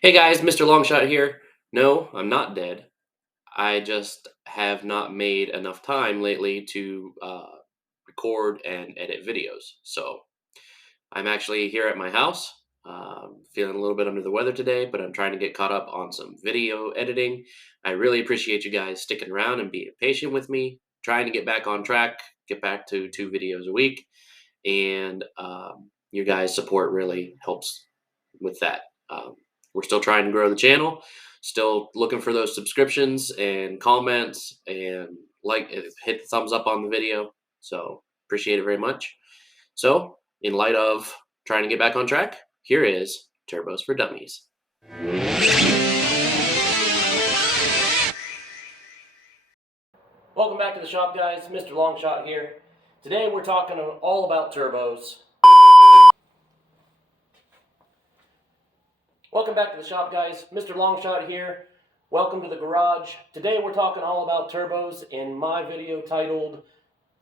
Hey guys, Mr. Longshot here. No, I'm not dead. I just have not made enough time lately to record and edit videos. So I'm actually here at my house, feeling a little bit under the weather today, but I'm trying to get caught up on some video editing. I really appreciate you guys sticking around and being patient with me, trying to get back on track, get back to 2 videos a week, and your guys' support really helps with that. Um, we're still trying to grow the channel, still looking for those subscriptions and comments and hit the thumbs up on the video. So appreciate it very much. So, in light of trying to get back on track, here is Turbos for Dummies. Welcome back to the shop, guys. Mr. Longshot here. Today we're talking all about turbos. Welcome back to the shop, guys. Mr. Longshot here. Welcome to the garage. Today we're talking all about turbos in my video titled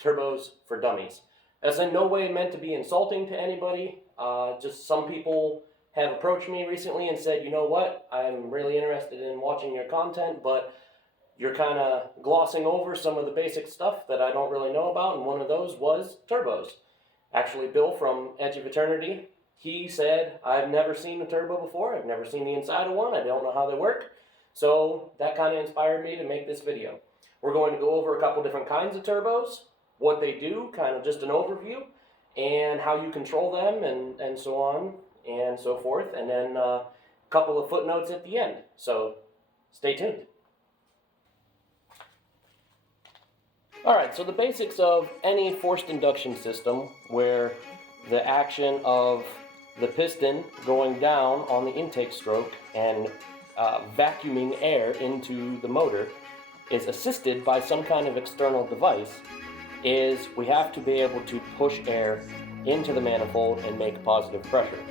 Turbos for Dummies. That's in no way meant to be insulting to anybody. Just some people have approached me recently and said, you know what, I'm really interested in watching your content, but you're kind of glossing over some of the basic stuff that I don't really know about, and one of those was turbos. Actually, Bill from Edge of Eternity, he said, I've never seen a turbo before, I've never seen the inside of one, I don't know how they work. So that kind of inspired me to make this video. We're going to go over a couple different kinds of turbos, what they do, kind of just an overview, and how you control them, and so on and so forth, and then a couple of footnotes at the end. So stay tuned. Alright, so the basics of any forced induction system where the action of the piston going down on the intake stroke and vacuuming air into the motor is assisted by some kind of external device is we have to be able to push air into the manifold and make positive pressure.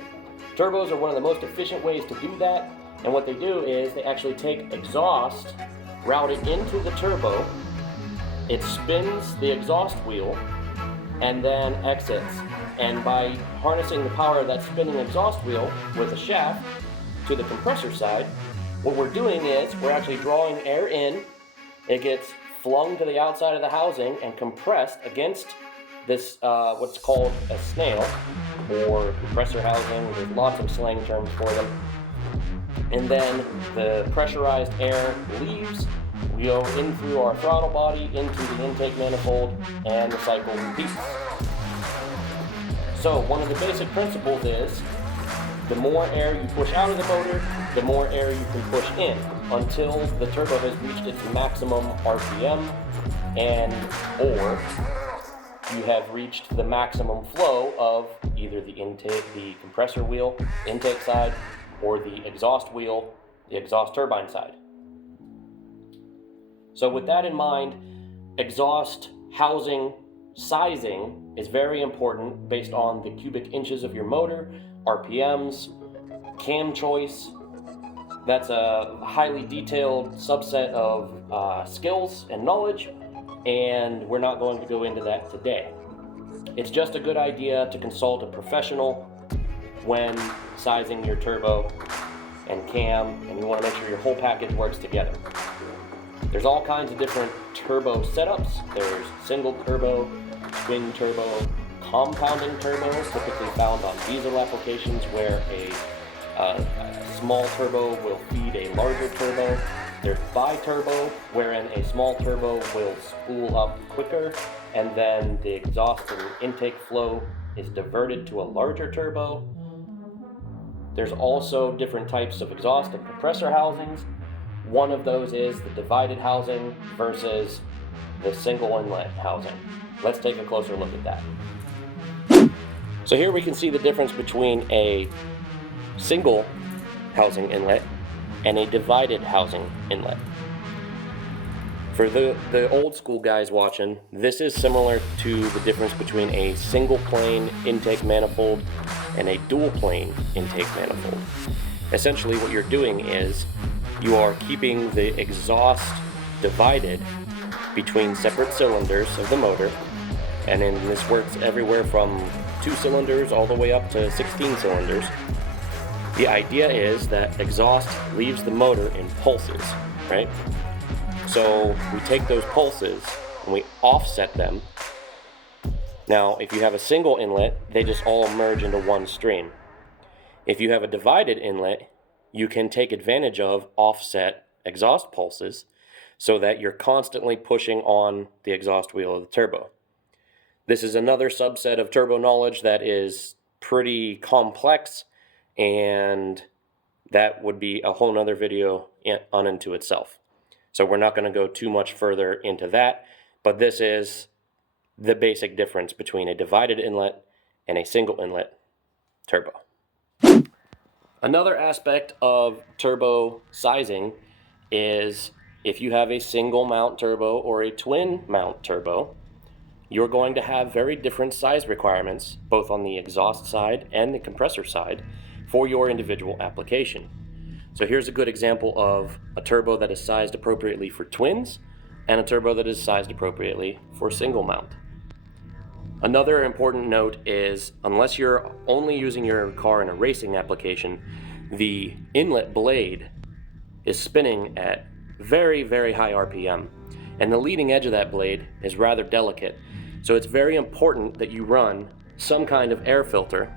Turbos are one of the most efficient ways to do that, and what they do is they actually take exhaust, route it into the turbo, it spins the exhaust wheel, and then exits. And by harnessing the power of that spinning exhaust wheel with a shaft to the compressor side, what we're doing is we're actually drawing air in, it gets flung to the outside of the housing and compressed against this, what's called a snail, or compressor housing. There's lots of slang terms for them. And then the pressurized air leaves, we go in through our throttle body into the intake manifold, and the cycle repeats. So one of the basic principles is the more air you push out of the motor, the more air you can push in until the turbo has reached its maximum RPM and or you have reached the maximum flow of either the compressor wheel, intake side, or the exhaust wheel, the exhaust turbine side. So with that in mind, exhaust housing sizing is very important based on the cubic inches of your motor, RPMs, cam choice. That's a highly detailed subset of skills and knowledge, and we're not going to go into that today. It's just a good idea to consult a professional when sizing your turbo and cam, and you want to make sure your whole package works together. There's all kinds of different turbo setups. There's single turbo, twin turbo, compounding turbo, typically found on diesel applications where a small turbo will feed a larger turbo. There's bi-turbo, wherein a small turbo will spool up quicker, and then the exhaust and intake flow is diverted to a larger turbo. There's also different types of exhaust and compressor housings. One of those is the divided housing versus the single inlet housing. Let's take a closer look at that. So here we can see the difference between a single housing inlet and a divided housing inlet. For the old school guys watching, this is similar to the difference between a single plane intake manifold and a dual plane intake manifold. Essentially what you're doing is you are keeping the exhaust divided between separate cylinders of the motor, and then this works everywhere from 2 cylinders all the way up to 16 cylinders. The idea is that exhaust leaves the motor in pulses, right? So we take those pulses and we offset them. Now, if you have a single inlet, they just all merge into one stream. If you have a divided inlet, you can take advantage of offset exhaust pulses so that you're constantly pushing on the exhaust wheel of the turbo. This is another subset of turbo knowledge that is pretty complex, and that would be a whole nother video unto itself. So we're not going to go too much further into that, but this is the basic difference between a divided inlet and a single inlet turbo. Another aspect of turbo sizing is if you have a single mount turbo or a twin mount turbo, you're going to have very different size requirements, both on the exhaust side and the compressor side, for your individual application. So here's a good example of a turbo that is sized appropriately for twins and a turbo that is sized appropriately for single mount. Another important note is, unless you're only using your car in a racing application, the inlet blade is spinning at very, very high RPM, and the leading edge of that blade is rather delicate. So it's very important that you run some kind of air filter.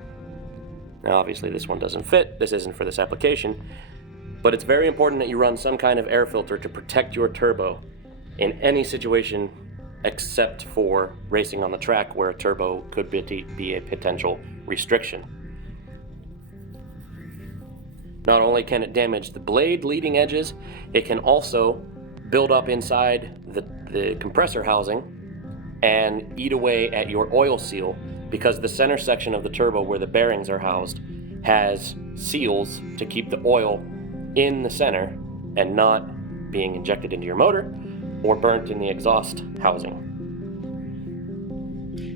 Now obviously this one doesn't fit, this isn't for this application, but it's very important that you run some kind of air filter to protect your turbo in any situation except for racing on the track, where a turbo could be a potential restriction. Not only can it damage the blade leading edges, it can also build up inside the compressor housing and eat away at your oil seal, because the center section of the turbo where the bearings are housed has seals to keep the oil in the center and not being injected into your motor or burnt in the exhaust housing.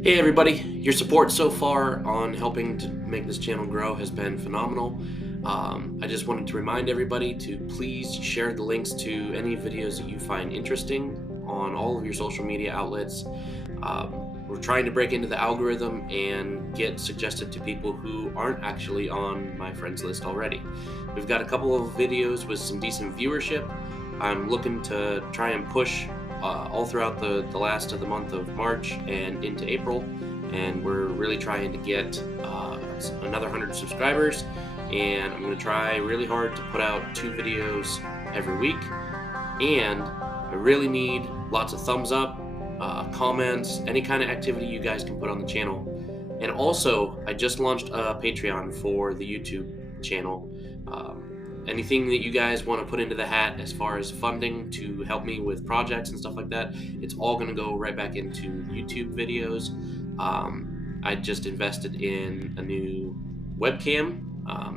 Hey everybody, your support so far on helping to make this channel grow has been phenomenal. I just wanted to remind everybody to please share the links to any videos that you find interesting on all of your social media outlets. We're trying to break into the algorithm and get suggested to people who aren't actually on my friends list already. We've got a couple of videos with some decent viewership. I'm looking to try and push all throughout the last of the month of March and into April, and we're really trying to get another 100 subscribers, and I'm going to try really hard to put out 2 videos every week. And I really need lots of thumbs up, comments, any kind of activity you guys can put on the channel. And also, I just launched a Patreon for the YouTube channel. Anything that you guys want to put into the hat as far as funding to help me with projects and stuff like that, it's all going to go right back into YouTube videos. I just invested in a new webcam.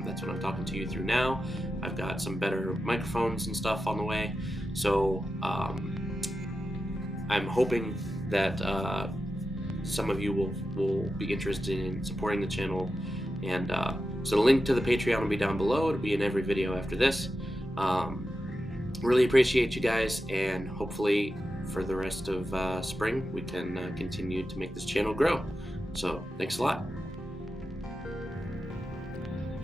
That's what I'm talking to you through now. I've got some better microphones and stuff on the way. So I'm hoping that some of you will be interested in supporting the channel. And so the link to the Patreon will be down below. It'll be in every video after this. Really appreciate you guys, and hopefully for the rest of spring we can continue to make this channel grow. So thanks a lot.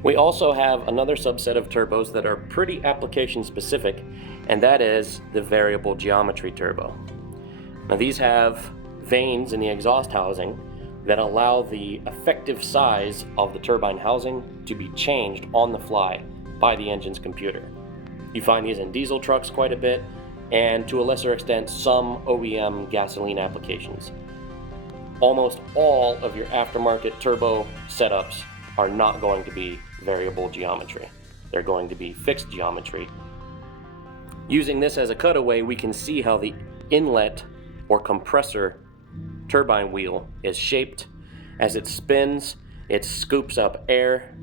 We also have another subset of turbos that are pretty application specific, and that is the variable geometry turbo. Now these have vanes in the exhaust housing that allow the effective size of the turbine housing to be changed on the fly by the engine's computer. You find these in diesel trucks quite a bit, and to a lesser extent some OEM gasoline applications. Almost all of your aftermarket turbo setups are not going to be variable geometry. They're going to be fixed geometry. Using this as a cutaway, we can see how the inlet or compressor turbine wheel is shaped. As it spins, it scoops up air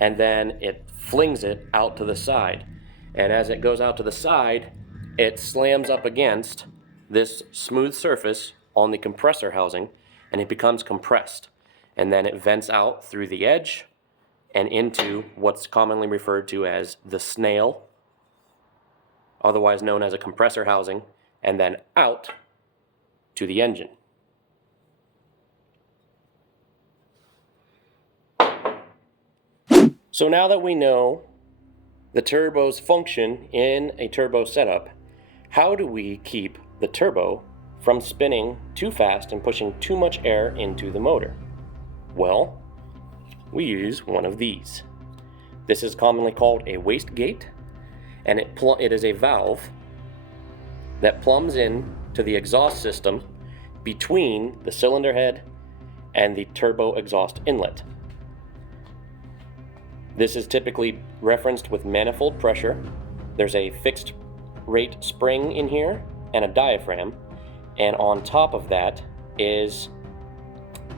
and then it flings it out to the side. And as it goes out to the side, it slams up against this smooth surface on the compressor housing, and it becomes compressed. And then it vents out through the edge and into what's commonly referred to as the snail, otherwise known as a compressor housing, and then out to the engine. So now that we know the turbo's function in a turbo setup, how do we keep the turbo from spinning too fast and pushing too much air into the motor? Well, we use one of these. This is commonly called a wastegate, and it is a valve that plumbs in to the exhaust system between the cylinder head and the turbo exhaust inlet. This is typically referenced with manifold pressure. There's a fixed rate spring in here and a diaphragm, and on top of that is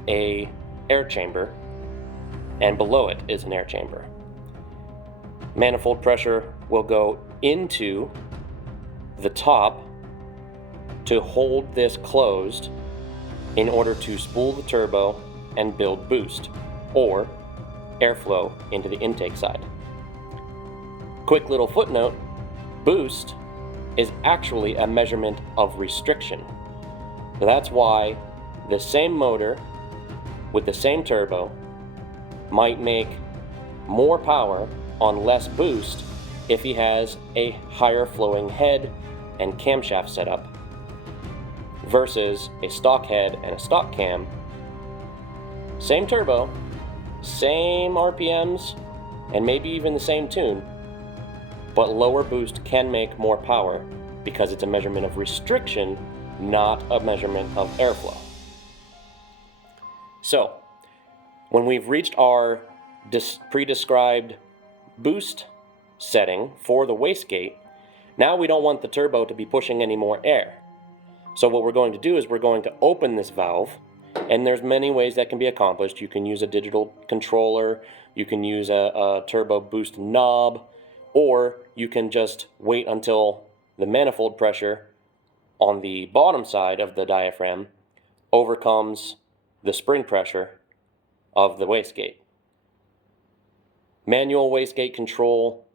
a air chamber, and below it is an air chamber. Manifold pressure will go into the top to hold this closed in order to spool the turbo and build boost, or airflow into the intake side. Quick little footnote, boost is actually a measurement of restriction. So that's why the same motor with the same turbo might make more power on less boost if he has a higher flowing head and camshaft setup versus a stock head and a stock cam. Same turbo, same RPMs, and maybe even the same tune, but lower boost can make more power because it's a measurement of restriction, not a measurement of airflow. So, when we've reached our pre-described boost setting for the wastegate, now we don't want the turbo to be pushing any more air. So what we're going to do is we're going to open this valve, and there's many ways that can be accomplished. You can use a digital controller, you can use a turbo boost knob, or you can just wait until the manifold pressure on the bottom side of the diaphragm overcomes the spring pressure of the wastegate. Manual wastegate control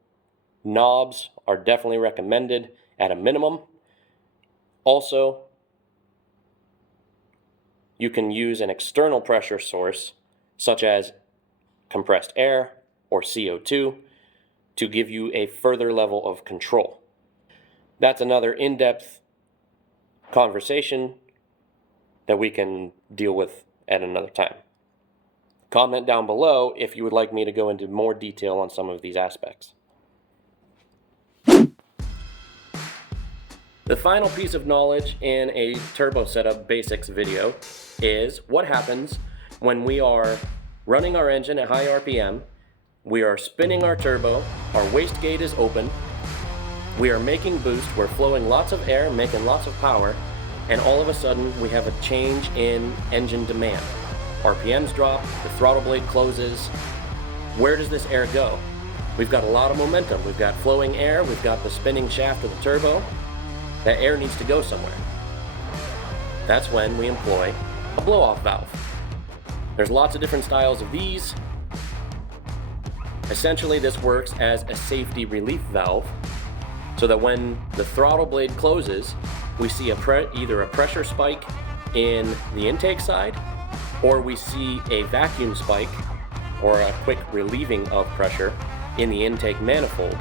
knobs are definitely recommended at a minimum. Also, you can use an external pressure source, such as compressed air or CO2, to give you a further level of control. That's another in-depth conversation that we can deal with at another time. Comment down below if you would like me to go into more detail on some of these aspects. The final piece of knowledge in a turbo setup basics video is what happens when we are running our engine at high RPM, we are spinning our turbo, our wastegate is open, we are making boost, we're flowing lots of air, making lots of power, and all of a sudden we have a change in engine demand. RPMs drop, the throttle blade closes. Where does this air go? We've got a lot of momentum. We've got flowing air, we've got the spinning shaft of the turbo. That air needs to go somewhere. That's when we employ a blow-off valve. There's lots of different styles of these. Essentially, this works as a safety relief valve so that when the throttle blade closes, we see either a pressure spike in the intake side, or we see a vacuum spike or a quick relieving of pressure in the intake manifold,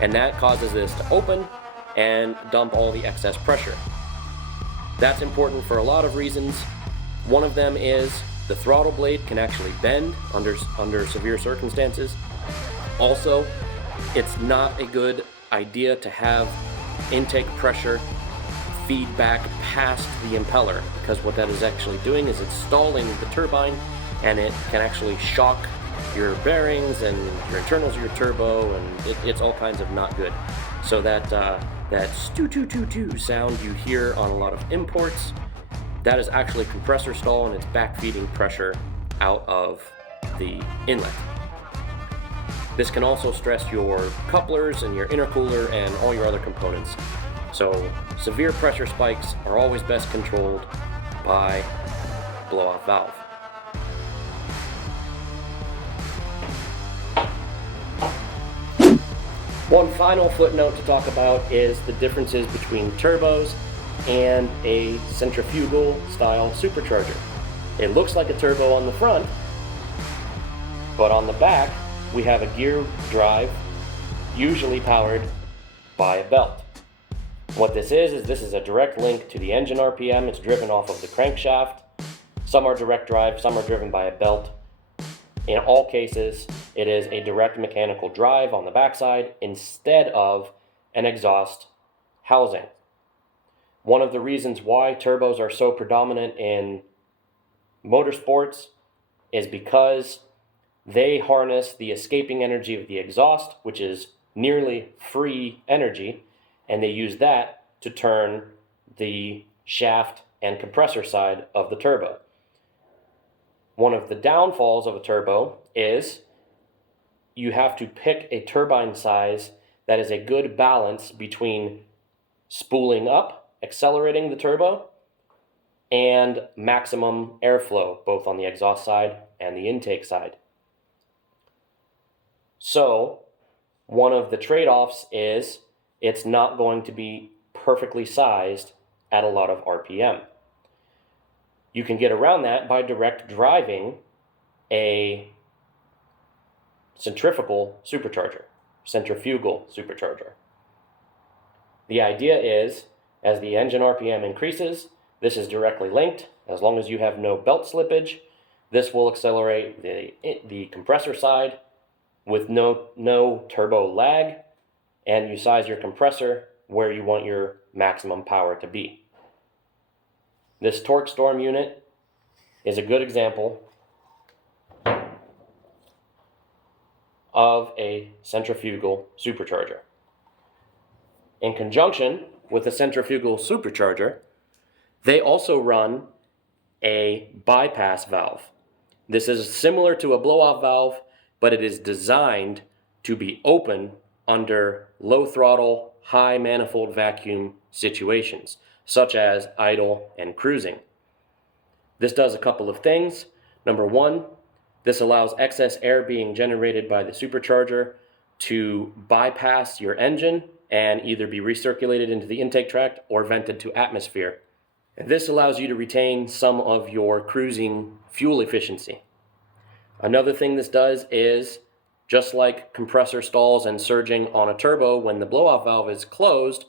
and that causes this to open and dump all the excess pressure. That's important for a lot of reasons. One of them is the throttle blade can actually bend under severe circumstances. Also, it's not a good idea to have intake pressure feed back past the impeller, because what that is actually doing is it's stalling the turbine, and it can actually shock your bearings and your internals of your turbo, and it's all kinds of not good. So that stu-tu-tu-tu sound you hear on a lot of imports, that is actually compressor stall, and it's back-feeding pressure out of the inlet. This can also stress your couplers and your intercooler and all your other components. So severe pressure spikes are always best controlled by blow-off valve. One final footnote to talk about is the differences between turbos and a centrifugal style supercharger. It looks like a turbo on the front, but on the back we have a gear drive, usually powered by a belt. What this is this is a direct link to the engine RPM. It's driven off of the crankshaft. Some are direct drive, some are driven by a belt. In all cases, it is a direct mechanical drive on the backside instead of an exhaust housing. One of the reasons why turbos are so predominant in motorsports is because they harness the escaping energy of the exhaust, which is nearly free energy, and they use that to turn the shaft and compressor side of the turbo. One of the downfalls of a turbo is you have to pick a turbine size that is a good balance between spooling up, accelerating the turbo, and maximum airflow, both on the exhaust side and the intake side. So, one of the trade-offs is it's not going to be perfectly sized at a lot of RPM. You can get around that by direct driving a centrifugal supercharger. The idea is, as the engine RPM increases, this is directly linked. As long as you have no belt slippage, this will accelerate the compressor side with no turbo lag, and you size your compressor where you want your maximum power to be. This torque storm unit is a good example of a centrifugal supercharger. In conjunction with the centrifugal supercharger, they also run a bypass valve. This is similar to a blow-off valve, but it is designed to be open under low throttle, high manifold vacuum situations, such as idle and cruising. This does a couple of things. Number one, this allows excess air being generated by the supercharger to bypass your engine and either be recirculated into the intake tract or vented to atmosphere. And this allows you to retain some of your cruising fuel efficiency. Another thing this does is, just like compressor stalls and surging on a turbo when the blow-off valve is closed,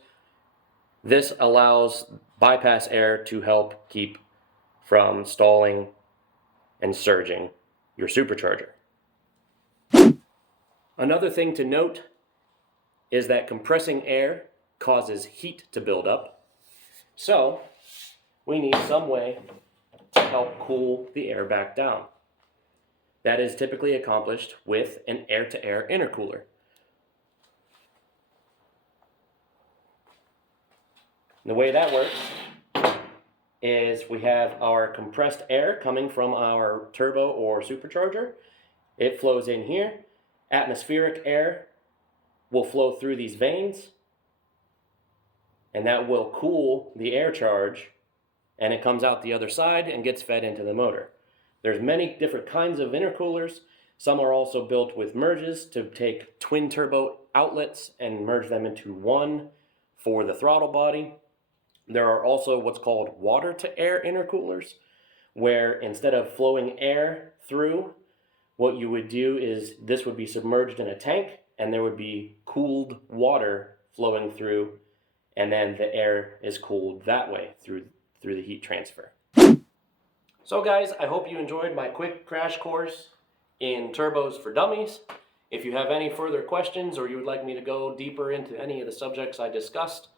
this allows bypass air to help keep from stalling and surging your supercharger. Another thing to note is that compressing air causes heat to build up. So we need some way to help cool the air back down. That is typically accomplished with an air-to-air intercooler. The way that works is we have our compressed air coming from our turbo or supercharger. It flows in here. Atmospheric air will flow through these veins, and that will cool the air charge, and it comes out the other side and gets fed into the motor. There's many different kinds of intercoolers. Some are also built with merges to take twin turbo outlets and merge them into one for the throttle body. There are also what's called water-to-air intercoolers, where instead of flowing air through, what you would do is this would be submerged in a tank, and there would be cooled water flowing through, and then the air is cooled that way through the heat transfer. So guys, I hope you enjoyed my quick crash course in turbos for dummies. If you have any further questions, or you would like me to go deeper into any of the subjects I discussed,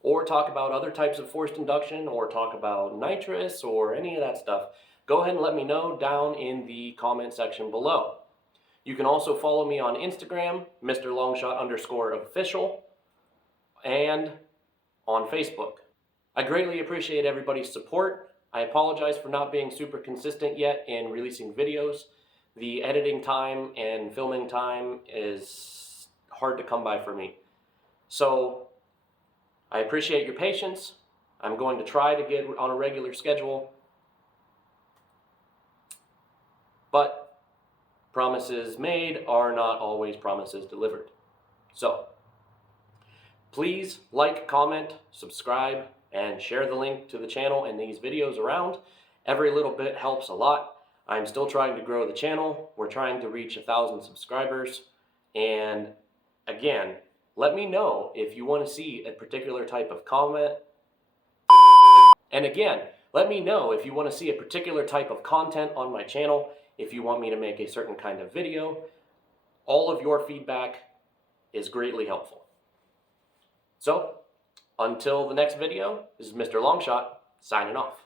or talk about other types of forced induction, or talk about nitrous, or any of that stuff, go ahead and let me know down in the comment section below. You can also follow me on Instagram, MrLongshot_official, and on Facebook. I greatly appreciate everybody's support. I apologize for not being super consistent yet in releasing videos. The editing time and filming time is hard to come by for me. So I appreciate your patience. I'm going to try to get on a regular schedule, but promises made are not always promises delivered. So please like, comment, subscribe, and share the link to the channel and these videos around. Every little bit helps a lot. I'm still trying to grow the channel. We're trying to reach 1,000 subscribers. And again, let me know if you want to see a particular type of comment. And again, let me know if you want to see a particular type of content on my channel, if you want me to make a certain kind of video. All of your feedback is greatly helpful. So, until the next video, this is Mr. Longshot, signing off.